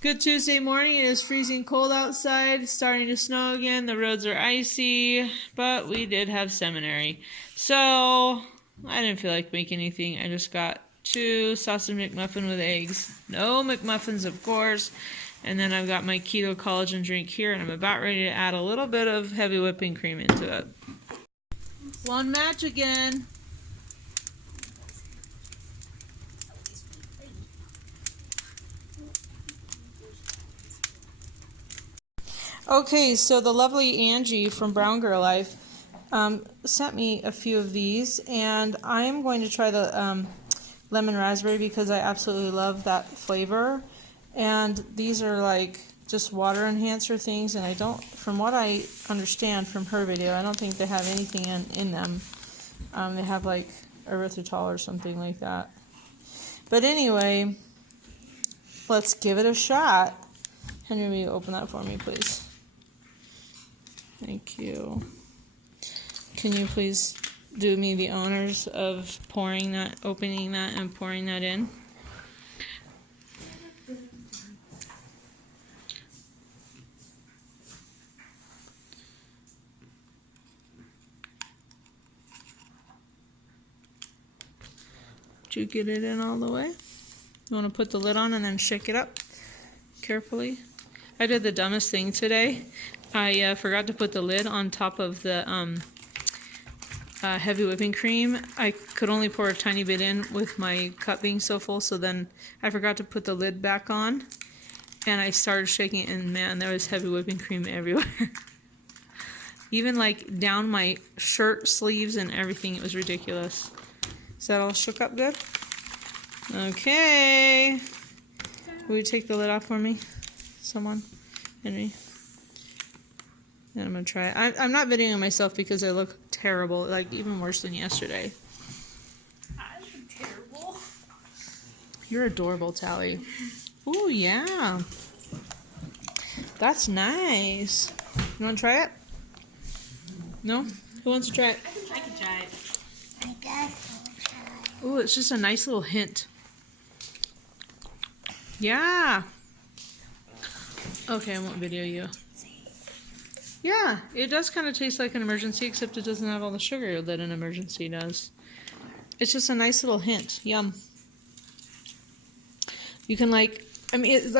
Good Tuesday morning. It is freezing cold outside. It's starting to snow again. The roads are icy, but we did have seminary. So I didn't feel like making anything. I just got 2 sausage McMuffin with eggs. No McMuffins, of course. And then I've got my keto collagen drink here, and I'm about ready to add a little bit of heavy whipping cream into it. One match again. Okay, so the lovely Angie from Brown Girl Life sent me a few of these, and I'm going to try the lemon raspberry because I absolutely love that flavor. And these are like just water enhancer things, and I don't, from what I understand from her video, I don't think they have anything in them. They have like erythritol or something like that. But anyway, let's give it a shot. Henry, will you open that for me, please? Thank you. Can you please do me the honors of pouring that, opening that, and pouring that in? Did you get it in all the way? You want to put the lid on and then shake it up carefully? I did the dumbest thing today. I forgot to put the lid on top of the heavy whipping cream. I could only pour a tiny bit in with my cup being so full, so then I forgot to put the lid back on, and I started shaking it, and man, there was heavy whipping cream everywhere. Even like down my shirt sleeves and everything. It was ridiculous. Is that all shook up good? Okay. Will you take the lid off for me? Someone? Henry? And I'm going to try it. I'm not videoing myself because I look terrible. Like, even worse than yesterday. I look terrible. You're adorable, Tally. Ooh, yeah. That's nice. You want to try it? No? Who wants to try it? I can try it. I guess I'll try. Ooh, it's just a nice little hint. Yeah. Okay, I won't video you. Yeah, it does kind of taste like an emergency, except it doesn't have all the sugar that an emergency does. It's just a nice little hint. Yum. You can like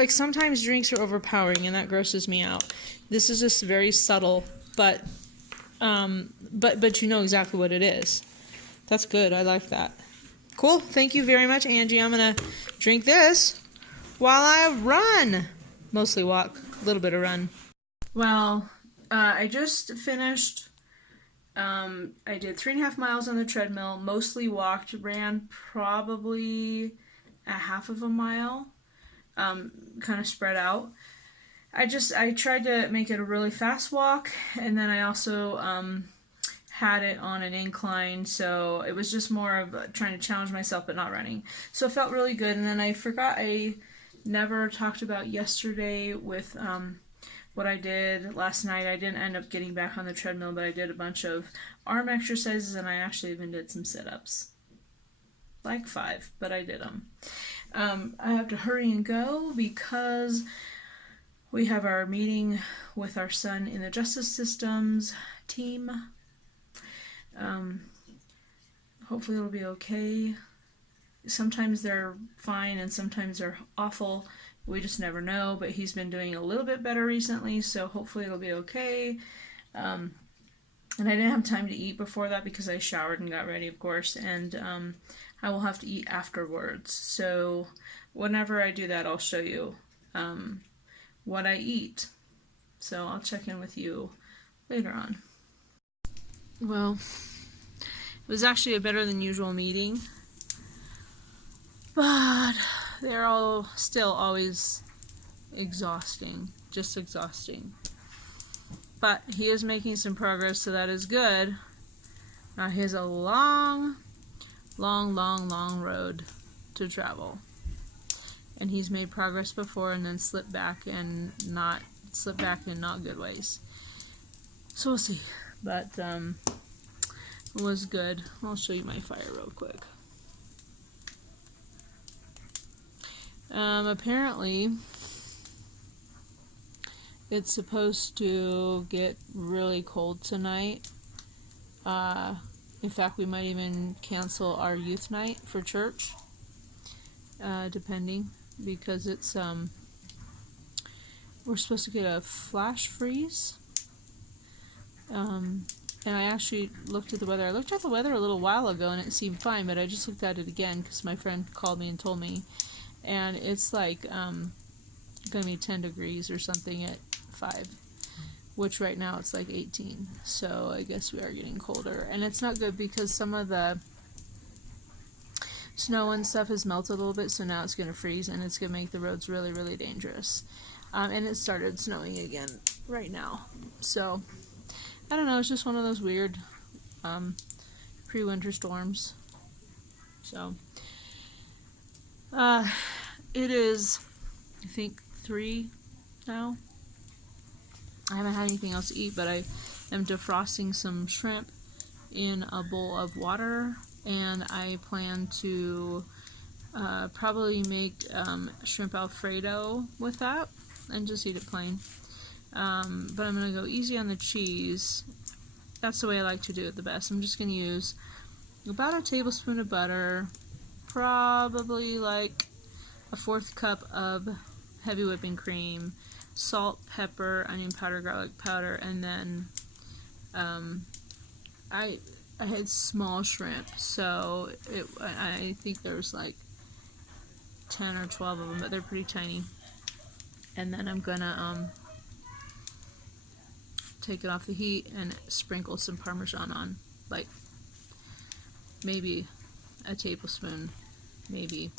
sometimes drinks are overpowering and that grosses me out. This is just very subtle, but you know exactly what it is. That's good. I like that. Cool. Thank you very much, Angie. I'm going to drink this while I run. Mostly walk, a little bit of run. Well, I just finished. I did 3.5 miles on the treadmill, mostly walked, ran probably a half of a mile, kind of spread out. I tried to make it a really fast walk, and then I also had it on an incline, so it was just more of trying to challenge myself but not running. So it felt really good. And then I forgot I never talked about yesterday with what I did last night. I didn't end up getting back on the treadmill, but I did a bunch of arm exercises, and I actually even did some sit-ups. Like 5, but I did them. I have to hurry and go because we have our meeting with our son in the justice systems team. Hopefully it'll be okay. Sometimes they're fine and sometimes they're awful. We just never know, but he's been doing a little bit better recently, so hopefully it'll be okay. And I didn't have time to eat before that because I showered and got ready, of course, and I will have to eat afterwards. So whenever I do that, I'll show you what I eat. So I'll check in with you later on. Well, it was actually a better than usual meeting, but they're all still always exhausting, just exhausting. But he is making some progress, so that is good. Now he has a long road to travel. And he's made progress before and then slipped back in not good ways. So we'll see. But it was good. I'll show you my fire real quick. Apparently It's supposed to get really cold tonight. In fact, we might even cancel our youth night for church, depending, because it's we're supposed to get a flash freeze. And I actually looked at the weather. I looked at the weather a little while ago and it seemed fine, but I just looked at it again because my friend called me and told me, and it's like going to be 10 degrees or something at 5, which right now it's like 18. So I guess we are getting colder, and it's not good because some of the snow and stuff has melted a little bit, so now it's going to freeze and it's going to make the roads really, really dangerous. And it started snowing again right now. So I don't know, it's just one of those weird pre-winter storms. So it is, I think, 3 now. I haven't had anything else to eat, but I am defrosting some shrimp in a bowl of water, and I plan to probably make shrimp Alfredo with that and just eat it plain. But I'm going to go easy on the cheese. That's the way I like to do it the best. I'm just going to use about a tablespoon of butter, probably like a 1/4 cup of heavy whipping cream, salt, pepper, onion powder, garlic powder, and then I had small shrimp, so I think there's like 10 or 12 of them, but they're pretty tiny. And then I'm gonna take it off the heat and sprinkle some Parmesan on, like maybe a tablespoon, maybe.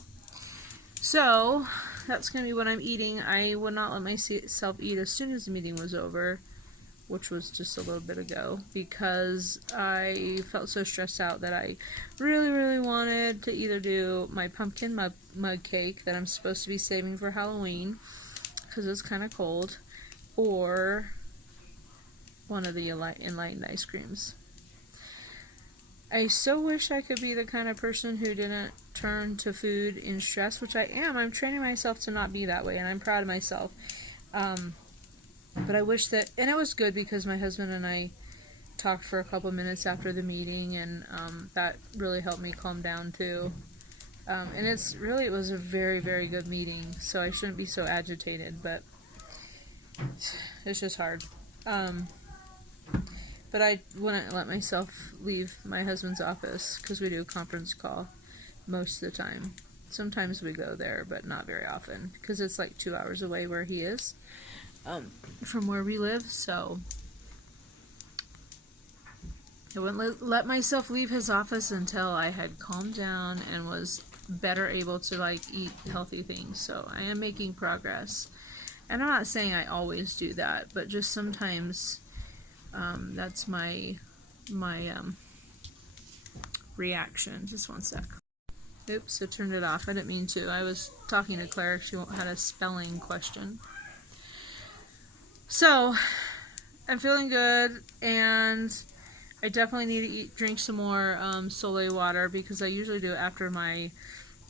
So that's gonna be what I'm eating. I would not let myself eat as soon as the meeting was over, which was just a little bit ago, because I felt so stressed out that I really, really wanted to either do my pumpkin mug cake that I'm supposed to be saving for Halloween, because it's kind of cold, or one of the enlightened ice creams. I so wish I could be the kind of person who didn't turn to food in stress, which I am. I'm training myself to not be that way, and I'm proud of myself. But I wish that, and it was good because my husband and I talked for a couple minutes after the meeting, and that really helped me calm down too. And it was a very, very good meeting, so I shouldn't be so agitated, but it's just hard. But I wouldn't let myself leave my husband's office because we do a conference call most of the time. Sometimes we go there, but not very often because it's like 2 hours away where he is from where we live. So I wouldn't let myself leave his office until I had calmed down and was better able to like eat healthy things. So I am making progress. And I'm not saying I always do that, but just sometimes that's my reaction. Just one sec. Oops, I turned it off. I didn't mean to. I was talking to Claire. She had a spelling question. So, I'm feeling good, and I definitely need to drink some more Soleil water because I usually do it after my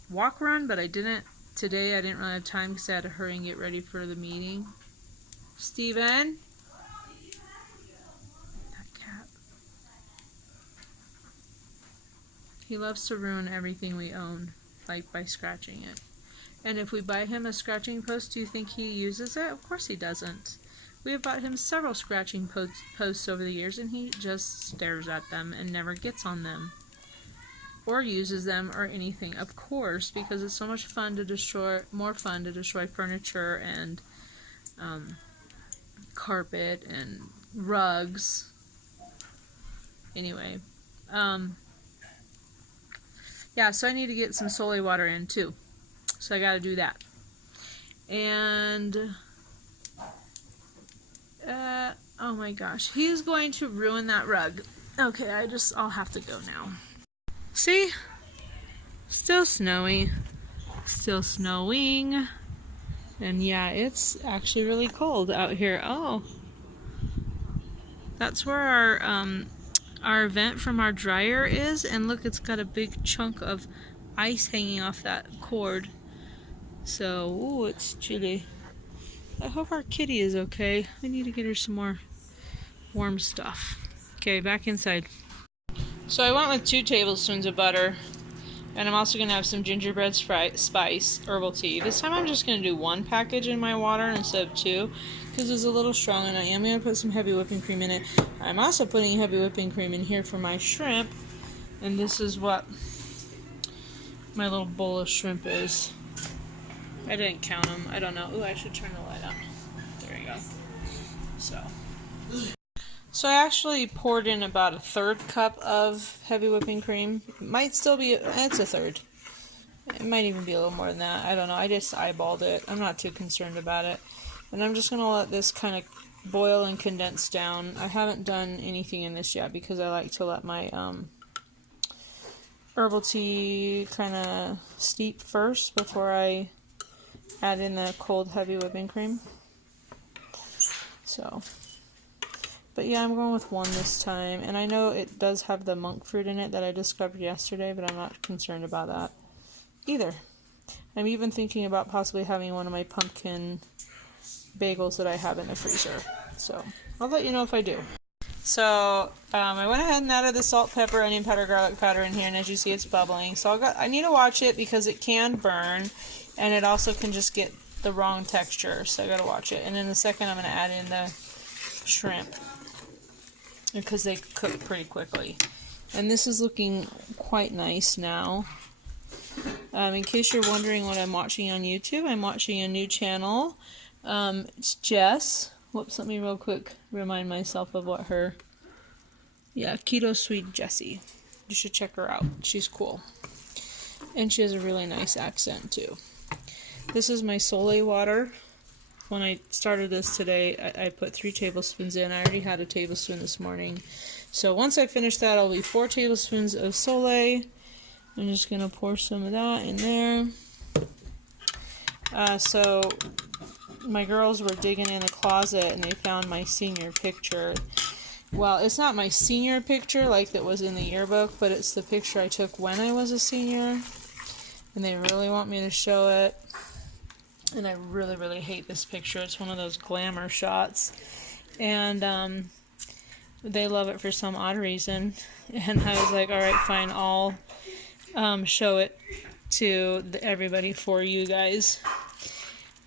walk run, but I didn't. Today I didn't really have time because I had to hurry and get ready for the meeting. Steven? He loves to ruin everything we own, like by scratching it. And if we buy him a scratching post, do you think he uses it? Of course he doesn't. We have bought him several scratching posts over the years, and he just stares at them and never gets on them. Or uses them or anything, of course, because it's so much fun to destroy, more fun to destroy furniture and carpet and rugs. Anyway, yeah, so I need to get some Soleil water in too. So I gotta do that. And, oh my gosh, he's going to ruin that rug. Okay, I'll have to go now. See? Still snowy. Still snowing. And yeah, it's actually really cold out here. Oh. That's where our vent from our dryer is, and look, it's got a big chunk of ice hanging off that cord. So, ooh, it's chilly. I hope our kitty is okay. I need to get her some more warm stuff. Okay, back inside. So I went with 2 tablespoons of butter. And I'm also going to have some gingerbread spice herbal tea. This time I'm just going to do 1 package in my water instead of 2. Because it's a little strong and I am going to put some heavy whipping cream in it. I'm also putting heavy whipping cream in here for my shrimp. And this is what my little bowl of shrimp is. I didn't count them. I don't know. Ooh, I should turn the light on. There you go. So I actually poured in about 1/3 cup of heavy whipping cream. It might still be, it's 1/3. It might even be a little more than that. I don't know. I just eyeballed it. I'm not too concerned about it. And I'm just going to let this kind of boil and condense down. I haven't done anything in this yet because I like to let my herbal tea kind of steep first before I add in the cold heavy whipping cream. So, but yeah, I'm going with 1 this time. And I know it does have the monk fruit in it that I discovered yesterday, but I'm not concerned about that either. I'm even thinking about possibly having one of my pumpkin bagels that I have in the freezer. So, I'll let you know if I do. So, I went ahead and added the salt, pepper, onion powder, garlic powder in here, and as you see, it's bubbling. So, I need to watch it because it can burn, and it also can just get the wrong texture, so I gotta watch it. And in a second, I'm gonna add in the shrimp because they cook pretty quickly. And this is looking quite nice now. In case you're wondering what I'm watching on YouTube, I'm watching a new channel. It's Jess. Whoops, let me real quick remind myself of what her... Yeah, Keto Sweet Jessie. You should check her out. She's cool. And she has a really nice accent, too. This is my Soleil water. When I started this today, I put 3 tablespoons in. I already had a tablespoon this morning. So once I finish that, I'll leave 4 tablespoons of Soleil. I'm just going to pour some of that in there. So my girls were digging in the closet and they found my senior picture. Well, it's not my senior picture like that was in the yearbook, but it's the picture I took when I was a senior. And they really want me to show it. And I really, really hate this picture. It's one of those glamour shots. And they love it for some odd reason. And I was like, alright, fine, I'll show it to everybody for you guys.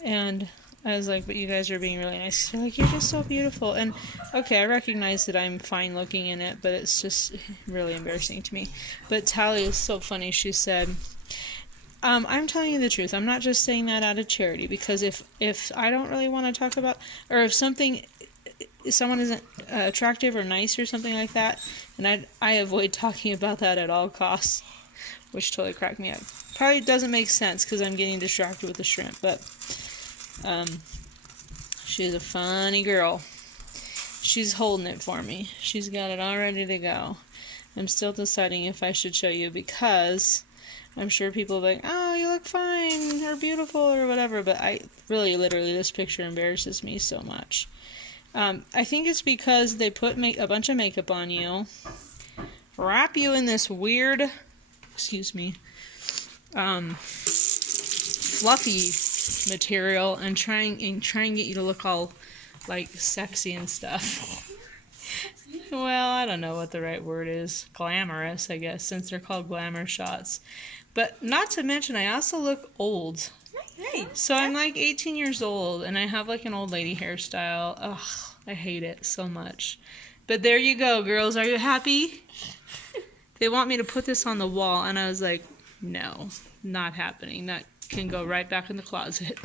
And I was like, but you guys are being really nice. They're like, you're just so beautiful. And okay, I recognize that I'm fine looking in it, but it's just really embarrassing to me. But Tally is so funny. She said, I'm telling you the truth. I'm not just saying that out of charity, because if I don't really want to talk about, or if someone isn't attractive or nice or something like that, and I avoid talking about that at all costs, which totally cracked me up. Probably doesn't make sense because I'm getting distracted with the shrimp, but she's a funny girl. She's holding it for me. She's got it all ready to go. I'm still deciding if I should show you, because I'm sure people will be like, oh, you look fine, or beautiful, or whatever, but literally, this picture embarrasses me so much. I think it's because they put a bunch of makeup on you, wrap you in this weird, fluffy material, and try and get you to look all, like, sexy and stuff. Well, I don't know what the right word is. Glamorous, I guess, since they're called glamour shots. But not to mention, I also look old. Hey. So I'm like 18 years old, and I have like an old lady hairstyle. Ugh, I hate it so much. But there you go, girls. Are you happy? They want me to put this on the wall, and I was like, no, not happening. That can go right back in the closet.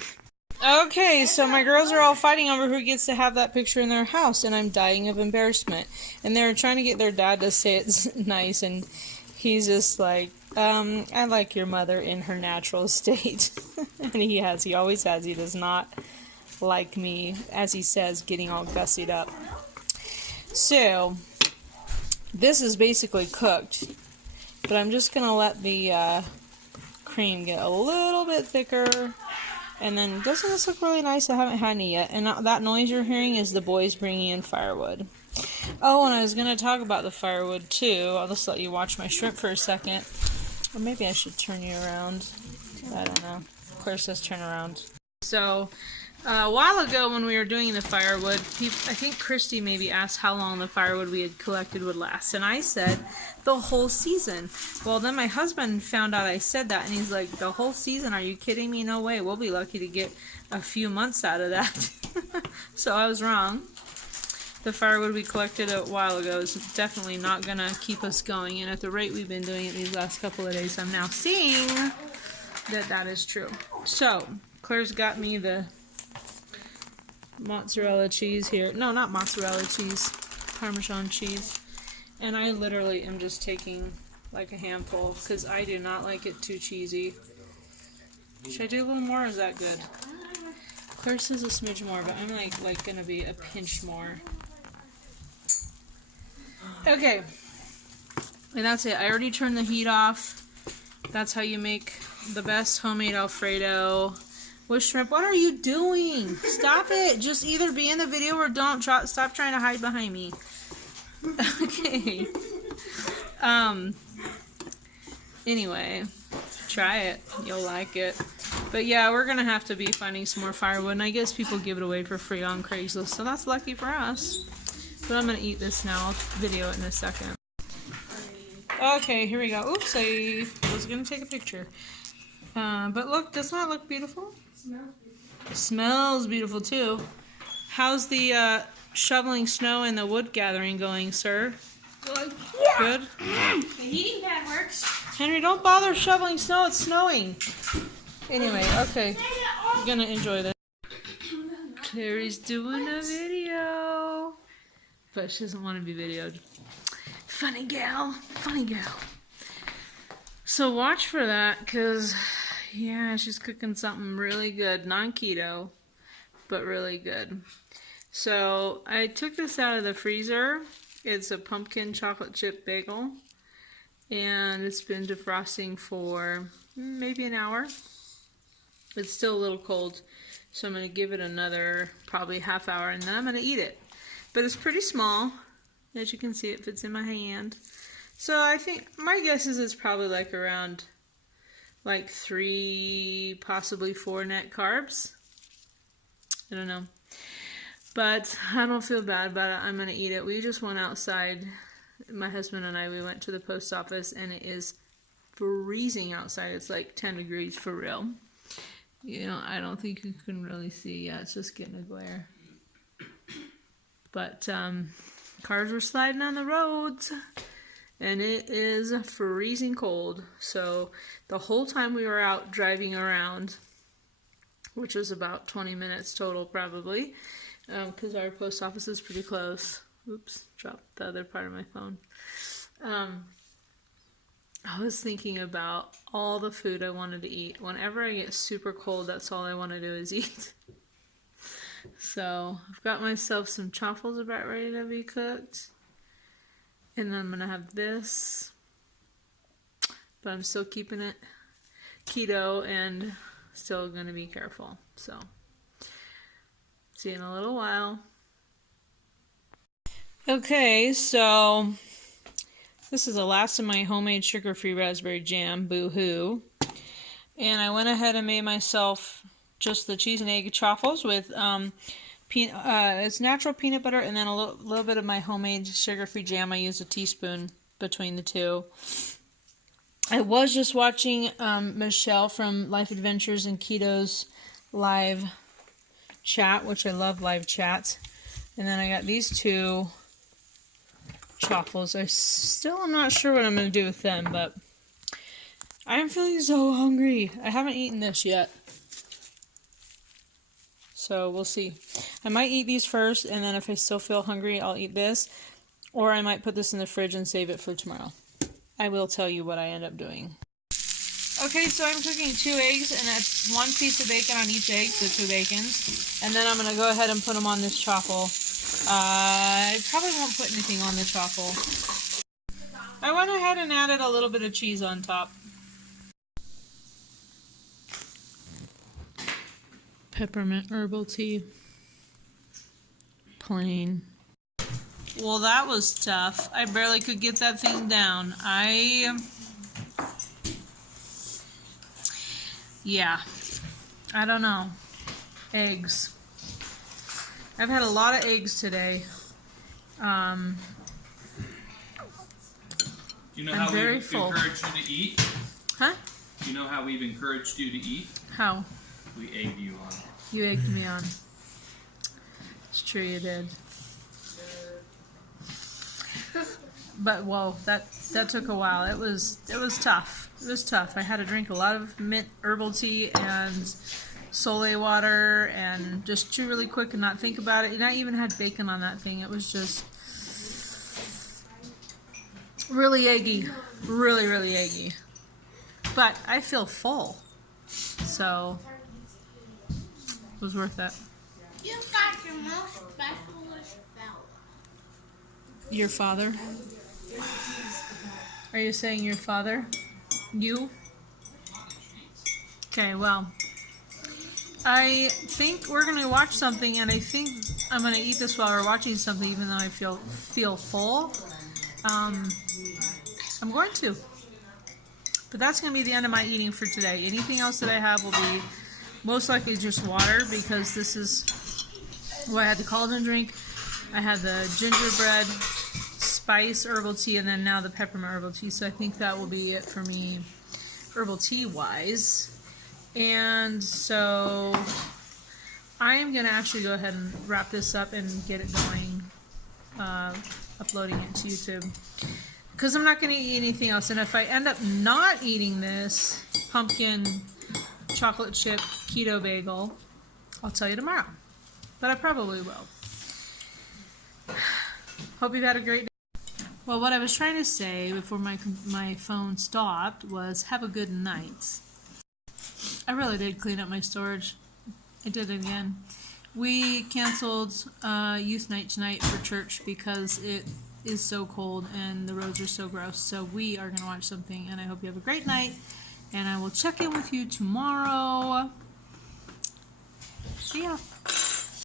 Okay, so my girls are all fighting over who gets to have that picture in their house, and I'm dying of embarrassment. And they're trying to get their dad to say it's nice, and he's just like, I like your mother in her natural state. And he always has. He does not like me, as he says, getting all gussied up. So, this is basically cooked, but I'm just going to let the cream get a little bit thicker. And then, doesn't this look really nice? I haven't had any yet. And that noise you're hearing is the boys bringing in firewood. Oh, and I was going to talk about the firewood, too. I'll just let you watch my shrimp for a second. Or maybe I should turn you around. I don't know. Of course, says turn around. So, A while ago when we were doing the firewood, I think Christy maybe asked how long the firewood we had collected would last, and I said the whole season. Well, then my husband found out I said that, and he's like, the whole season? Are you kidding me? No way. We'll be lucky to get a few months out of that. So I was wrong. The firewood we collected a while ago is definitely not going to keep us going, and at the rate we've been doing it these last couple of days, I'm now seeing that that is true. So, Claire's got me the mozzarella cheese here. No, not mozzarella cheese. Parmesan cheese. And I literally am just taking like a handful because I do not like it too cheesy. Should I do a little more or is that good? Claire says a smidge more, but I'm like gonna be a pinch more. Okay. And that's it. I already turned the heat off. That's how you make the best homemade Alfredo with shrimp. What are you doing? Stop it. Just either be in the video or don't. Stop trying to hide behind me. Okay. Anyway, try it. You'll like it. But yeah, we're going to have to be finding some more firewood. And I guess people give it away for free on Craigslist. So that's lucky for us. But I'm going to eat this now. I'll video it in a second. Okay, here we go. Oops, I was going to take a picture. But look, does not look beautiful? Smells beautiful too. How's the shoveling snow and the wood gathering going, sir? Good. Good? The heating pad works. Henry, don't bother shoveling snow. It's snowing. Anyway, okay. I'm going to enjoy this. Clary's doing a video. But she doesn't want to be videoed. Funny gal. Funny gal. So watch for that, because, yeah, she's cooking something really good. Non-keto, but really good. So I took this out of the freezer. It's a pumpkin chocolate chip bagel. And it's been defrosting for maybe an hour. It's still a little cold. So I'm going to give it another probably half hour, and then I'm going to eat it. But it's pretty small. As you can see, it fits in my hand. So I think, my guess is it's probably like around like 3, possibly 4 net carbs. I don't know. But I don't feel bad about it. I'm going to eat it. We just went outside. My husband and I, we went to the post office, and it is freezing outside. It's like 10 degrees for real. You know, I don't think you can really see. Yeah, it's just getting a glare. But cars were sliding on the roads. And it is freezing cold. So the whole time we were out driving around, which was about 20 minutes total probably, because our post office is pretty close. Oops, dropped the other part of my phone. I was thinking about all the food I wanted to eat. Whenever I get super cold, that's all I want to do is eat. So I've got myself some truffles about ready to be cooked. And then I'm going to have this. But I'm still keeping it keto and still going to be careful. So, see you in a little while. Okay, so this is the last of my homemade sugar-free raspberry jam, boo-hoo. And I went ahead and made myself just the cheese and egg truffles with it's natural peanut butter and then a little bit of my homemade sugar-free jam. I used a teaspoon between the two. I was just watching Michelle from Life Adventures and Keto's live chat, which I love live chats. And then I got these two truffles. I still am not sure what I'm going to do with them, but I am feeling so hungry. I haven't eaten this yet. So we'll see. I might eat these first, and then if I still feel hungry, I'll eat this. Or I might put this in the fridge and save it for tomorrow. I will tell you what I end up doing. Okay, so I'm cooking 2 eggs, and that's 1 piece of bacon on each egg, so 2 bacons. And then I'm going to go ahead and put them on this truffle. I probably won't put anything on the truffle. I went ahead and added a little bit of cheese on top. Peppermint herbal tea. Plain. Well, that was tough. I barely could get that thing down. Yeah. I don't know. eggs. I've had a lot of eggs today. You know I'm how very we've full. encouraged you to eat? Huh? You know how we've encouraged you to eat? How? We egged you on. You egged me on. It's true you did. But whoa, that took a while. It was tough. It was tough. I had to drink a lot of mint herbal tea and Soleil water and just chew really quick and not think about it. And I even had bacon on that thing. It was just really eggy. Really, really eggy. But I feel full. So it was worth it. You got your most specialist fella. Your father? Are you saying your father? You? Okay, well, I think we're going to watch something, and I think I'm going to eat this while we're watching something, even though I feel full. I'm going to. But that's going to be the end of my eating for today. Anything else that I have will be most likely just water, because this is what I had the collagen drink. I had the gingerbread spice herbal tea, and then now the peppermint herbal tea. So I think that will be it for me herbal tea wise. And so I am going to actually go ahead and wrap this up and get it going, uploading it to YouTube, because I'm not going to eat anything else. And if I end up not eating this pumpkin chocolate chip keto bagel, I'll tell you tomorrow. But I probably will. Hope you've had a great day. Well, what I was trying to say before my phone stopped was have a good night. I really did clean up my storage. I did it again. We canceled youth night tonight for church because it is so cold and the roads are so gross. So we are going to watch something, and I hope you have a great night. And I will check in with you tomorrow. See ya.